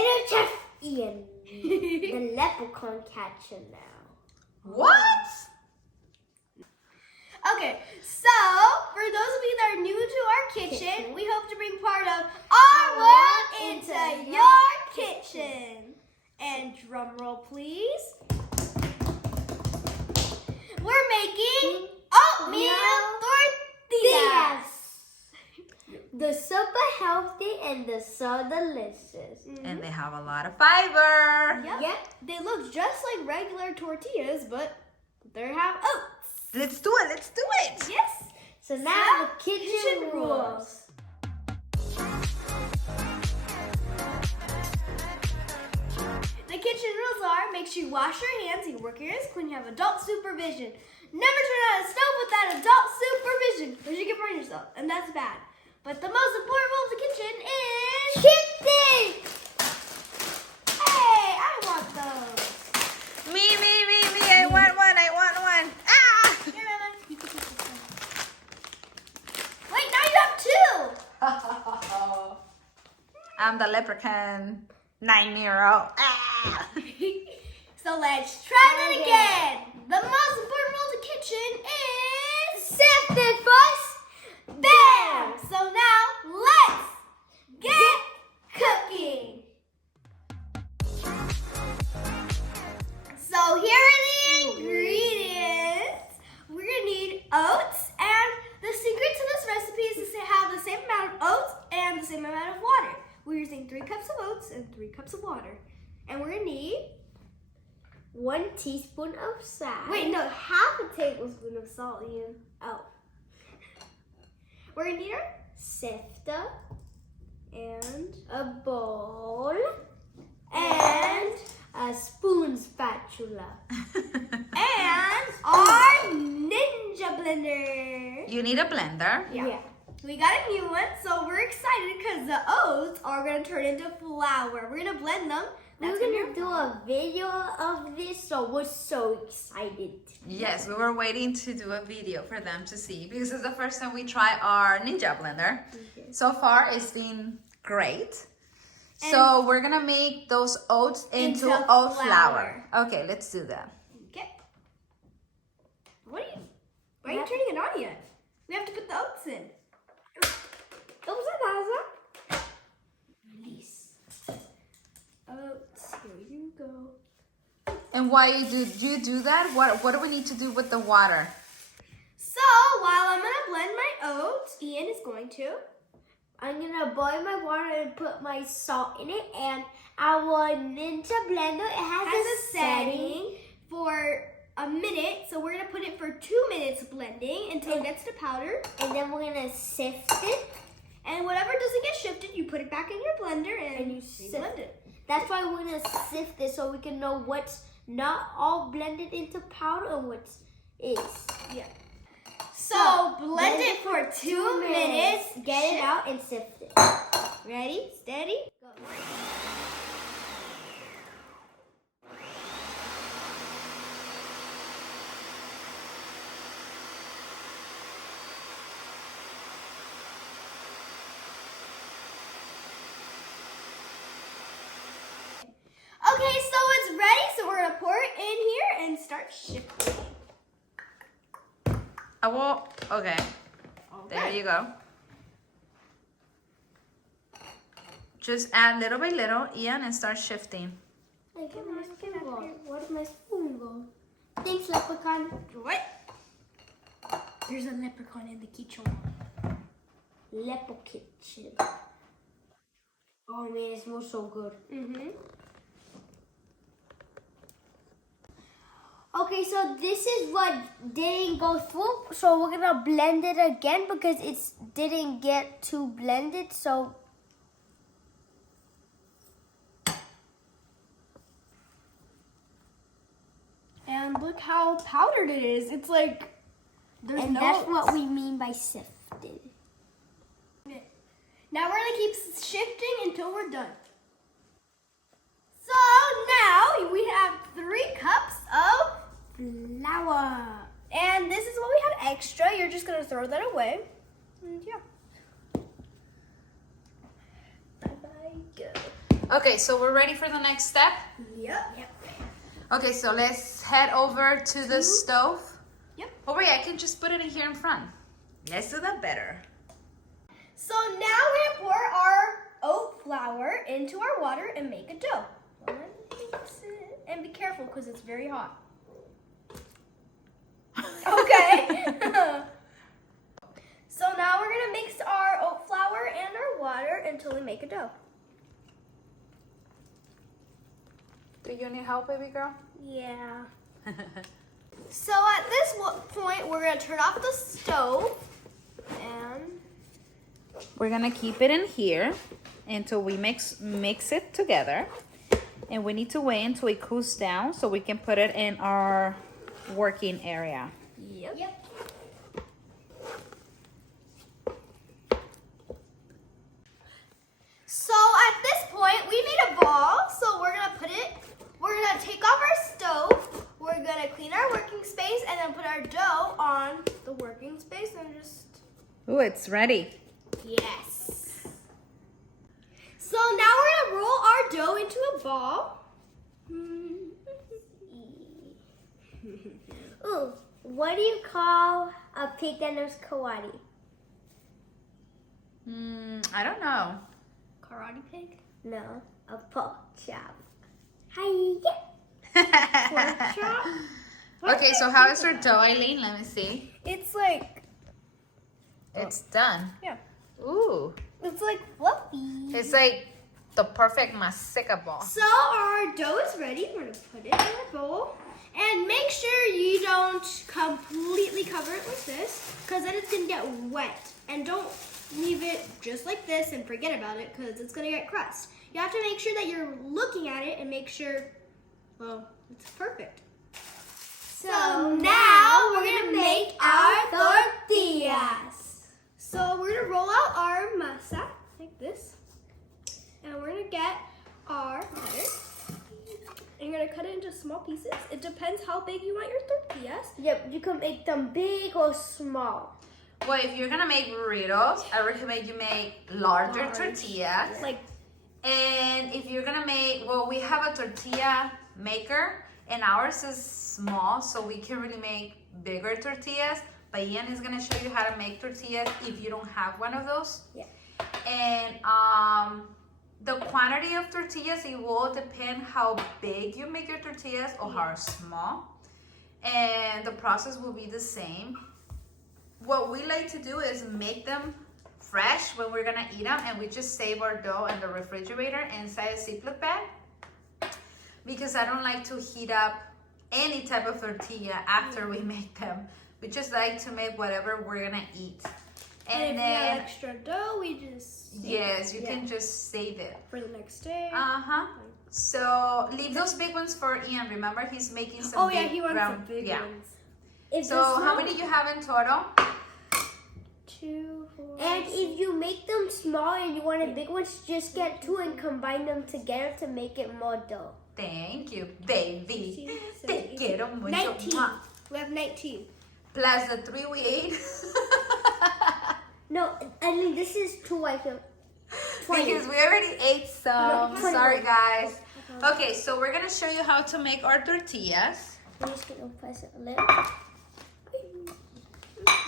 Little Chef Ian, the leprechaun catcher now. What? Okay, so for those of you that are new to our kitchen, we hope to bring part of our world into your kitchen. And drum roll, please. We're making oatmeal tortillas. They're super healthy and they're so delicious. And they have a lot of fiber. Yep. They look just like regular tortillas, but they have oats. Let's do it. Let's do it. Yes. So now the kitchen rules. The kitchen rules are: make sure you wash your hands, you work your hands clean, you have adult supervision. Never turn on a stove without adult supervision, because you can burn yourself, and that's bad. But the most important rule of the kitchen is Shifting! hey, I want those. Me. I want one. Ah! Here, Mama. Wait, now you have two. I'm the leprechaun 9-year-old. Ah! So let's try that again. The most important rule of the kitchen is Sifted first! bam. So now let's get cooking. So here are the ingredients. We're gonna need oats, and the secret to this recipe is to have the same amount of oats and the same amount of water. We're using 3 cups of oats and 3 cups of water. And we're gonna need 1 teaspoon of salt. wait, no, half a tablespoon of salt, Ian. Oh. We're gonna need our Sifter, and a bowl, and a spoon spatula. and our ninja blender. You need a blender. Yeah. We got a new one, so we're excited because the oats are gonna turn into flour. We're gonna blend them. We're That's gonna do a video of this, so we're so excited. Yes, we were waiting to do a video for them to see because it's the first time we try our Ninja blender. So far, it's been great. So we're gonna make those oats into oat flour. Okay, let's do that. Okay. Why are you turning it on yet? We have to put the oats in. Release. Oats, here you go. And why do you do that? What do we need to do with the water? So while I'm gonna blend my oats, Ian is going to. I'm gonna boil my water and put my salt in it, and our Ninja blender, it has a setting for a minute, so we're gonna put it for 2 minutes blending until it gets to powder. and then we're gonna sift it. And whatever doesn't get shifted, you put it back in your blender and you blend sift it. That's why we're gonna sift it so we can know what's not all blended into powder and what is. Yeah. So blend it for 2 minutes. Get it out and sift it. Ready, steady, go. Okay, so it's ready, so we're gonna pour it in here and start shifting. Okay. There you go. Just add little by little, Ian, and start shifting. Where did my spoon go? Thanks, leprechaun. What? There's a leprechaun in the kitchen. Lepo kitchen. Oh man, it smells so good. Okay, so this is what didn't go through. So we're gonna blend it again because it didn't get too blended. So And look how powdered it is. It's like there's and no. that's what we mean by sifted. Now we're gonna keep shifting until we're done. So now we have 3 cups of flour. And this is what we had extra. You're just gonna throw that away. And yeah. Bye-bye, go. Okay, so we're ready for the next step? Yep. Okay, so let's head over to the stove. Yep. Oh wait, I can just put it in here in front. Let's do that better. So now we're gonna pour our oat flour into our water and make a dough. Mix it. And be careful because it's very hot. Okay. So now we're gonna mix our oat flour and our water until we make a dough. Do you need help, baby girl? Yeah. So at this point, we're gonna turn off the stove and We're gonna keep it in here until we mix it together. And we need to wait until it cools down so we can put it in our working area. Yep. So at this point, we made a ball. So we're gonna take off our stove. We're gonna clean our working space and then put our dough on the working space and just. Ooh, it's ready. Yes. So now we're gonna roll our dough into a ball. Ooh, what do you call a pig that knows karate? I don't know. Karate pig? No, a pork chop. Hi. Pork chop? Okay, so how is your dough, Aileen? Let me see. It's like, It's done. yeah. Ooh, It's like fluffy. it's like the perfect masica ball. So our dough is ready. We're gonna put it in a bowl. And make sure you don't completely cover it like this, because then it's gonna get wet. And don't leave it just like this and forget about it, because it's gonna get crust. You have to make sure that you're looking at it and make sure, well, it's perfect. So now we're gonna make our tortillas. So we're gonna roll out our masa like this. And we're gonna get our butter. And you're gonna cut it into small pieces. It depends how big you want your tortillas. Yep, you can make them big or small. Well, if you're gonna make burritos, I recommend you make larger tortillas. Like, And if you're gonna make, well, we have a tortilla maker, and ours is small, so we can really make bigger tortillas. But Ian is gonna show you how to make tortillas if you don't have one of those. Yeah. And the quantity of tortillas, it will depend how big you make your tortillas or how small. And the process will be the same. What we like to do is make them fresh when we're gonna eat them, and we just save our dough in the refrigerator inside a Ziploc bag, because I don't like to heat up any type of tortilla after we make them. We just like to make whatever we're gonna eat. and if And we have then, extra dough, we just save yes, you Yeah. can just save it. for the next day. Uh-huh. So leave those big ones for Ian. Remember, he's making some Oh big yeah, he wants round. some big Yeah. ones. If So the how small- many do you have in total? 2, 4, And if you make them small and you want a big ones, just get two and combine them together to make it more dough. Thank you, baby. 16, Te quiero mucho. 19. Mwah. We have 19. Plus the 3 we ate. No, I mean this is two items. 20. Because we already ate some. 21. Sorry, guys. Okay, so we're gonna show you how to make our tortillas. I'm just gonna press it a little.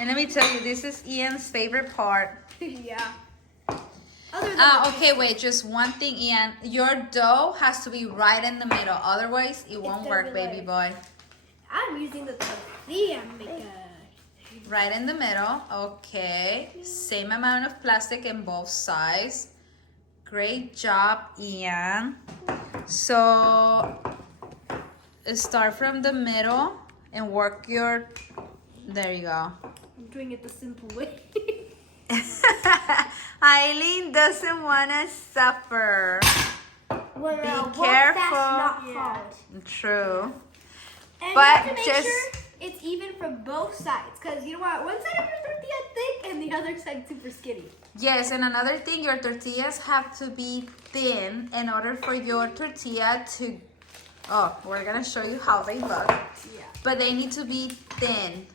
And let me tell you, this is Ian's favorite part. Yeah. Other than Okay, wait, just one thing, Ian. Your dough has to be right in the middle. Otherwise, it won't gonna work, be baby boy. I'm using the tortilla maker. Right in the middle. Okay. Same amount of plastic in both sides. Great job, Ian. So start from the middle and work your. There you go. I'm doing it the simple way. Eileen doesn't want to suffer. When Be I work, careful. That's not Yeah. hard. True. And But you have to make just- sure it's even from both sides, because you don't want one side of your tortilla thick and the other side super skinny. Yes, and another thing, your tortillas have to be thin in order for your tortilla to. Oh, we're gonna show you how they look. Yeah. But they need to be thin.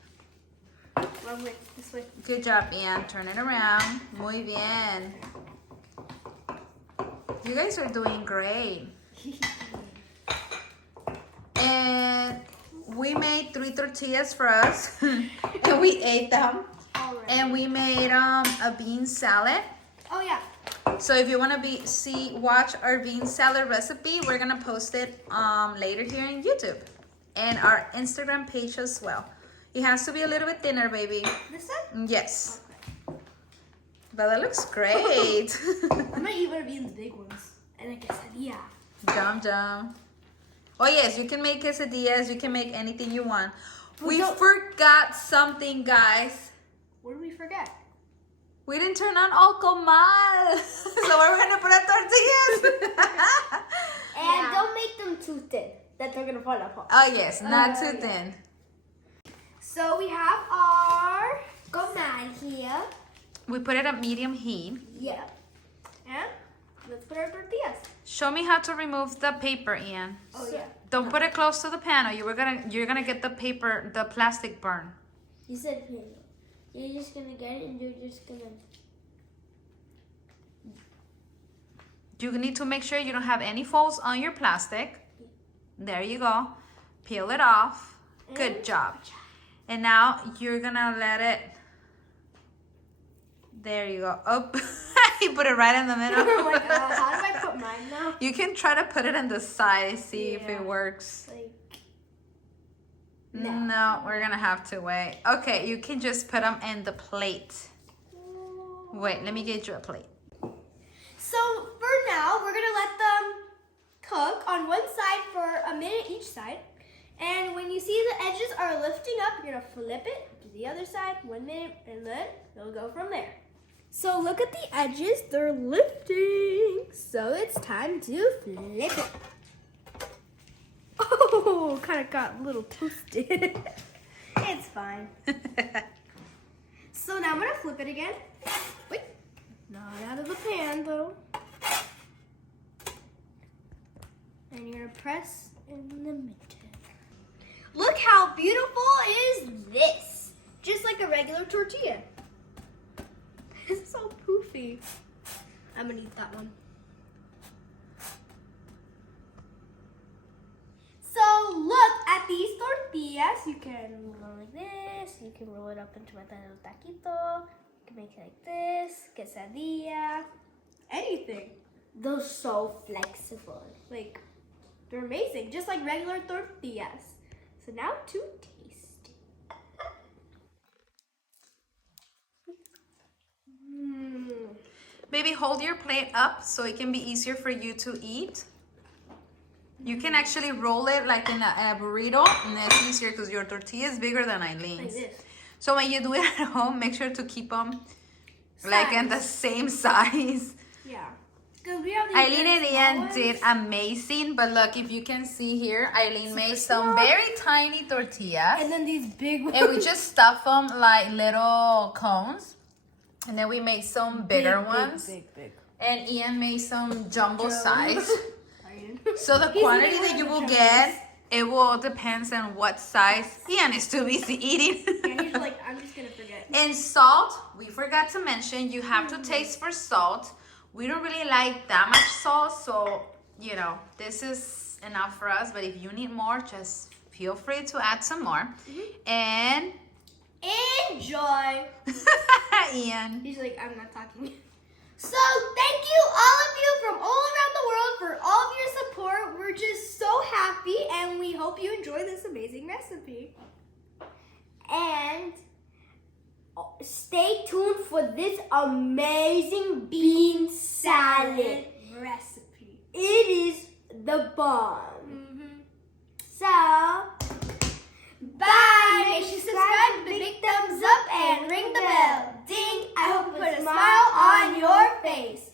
Wrong way. This way. Good job, Ian. Turn it around. Muy bien. You guys are doing great. And we made 3 tortillas for us. And we ate them. Alright. And we made a bean salad. Oh yeah. So if you want to watch our bean salad recipe, we're gonna post it later here on YouTube and our Instagram page as well. It has to be a little bit thinner, baby. This side? Yes. But that looks great. I might eat one of these big ones. And a quesadilla. Jum jum. Oh yes, you can make quesadillas. You can make anything you want. We forgot something, guys. What did we forget? We didn't turn on all comal. So we're gonna put our tortillas. And don't make them too thin, that they're gonna fall apart. Oh yes, not too thin. So we have our Comal here. We put it at medium heat. Yeah. and let's put our tortillas. Show me how to remove the paper, Ian. Oh yeah. Don't put it close to the pan, or you're gonna get the paper, the plastic burn. You said pan. You're just gonna get it and you're just gonna. You need to make sure you don't have any folds on your plastic. There you go. Peel it off. Good job. And now you're gonna let it. There you go. Oh, you put it right in the middle. Oh my god, how do I put mine now? You can try to put it in the side, see if it works. Like, No, we're gonna have to wait. Okay, you can just put them in the plate. Wait, let me get you a plate. so for now, we're gonna let them cook on one side for a minute each side. And when you see the edges are lifting up, you're gonna flip it to the other side, 1 minute, and then it'll go from there. So look at the edges, they're lifting. So it's time to flip it. Oh, kind of got a little toasted. It's fine. So now I'm gonna flip it again. Wait, not out of the pan though. And you're gonna press in the middle. Look how beautiful is this. Just like a regular tortilla. It's so poofy. I'm gonna eat that one. So look at these tortillas. You can roll like this. You can roll it up into a little taquito. You can make it like this. Quesadilla. Anything. They're so flexible. Like, they're amazing. Just like regular tortillas. So now to taste. Baby, hold your plate up so it can be easier for you to eat. You can actually roll it like in a burrito, and that's easier because your tortilla is bigger than Aileen's. Like this. So when you do it at home, make sure to keep them like in the same size. Yeah. Because we have these Aileen and very Ian small did ones. amazing, but look, if you can see here, Aileen made some very tiny tortillas. And then these big ones. And we just stuffed them like little cones. And then we made some bigger ones. Big. And Ian made some jumbo size. Aileen. So the He's quantity making that you will jumbo. get, it will depends on what size. Ian is too busy eating. And he's like, I'm just gonna forget. And salt, we forgot to mention, you have to taste for salt. We don't really like that much salt, so, you know, this is enough for us. But if you need more, just feel free to add some more. And Enjoy. Ian. He's like, I'm not talking. So thank you, all of you from all around the world, for all of your support. We're just so happy, and we hope you enjoy this amazing recipe. And stay tuned for this amazing bean salad. Recipe. It is the bomb. So, Bye. Make sure to subscribe, big thumbs up, and ring the bell. Ding. I hope you put a smile on your face.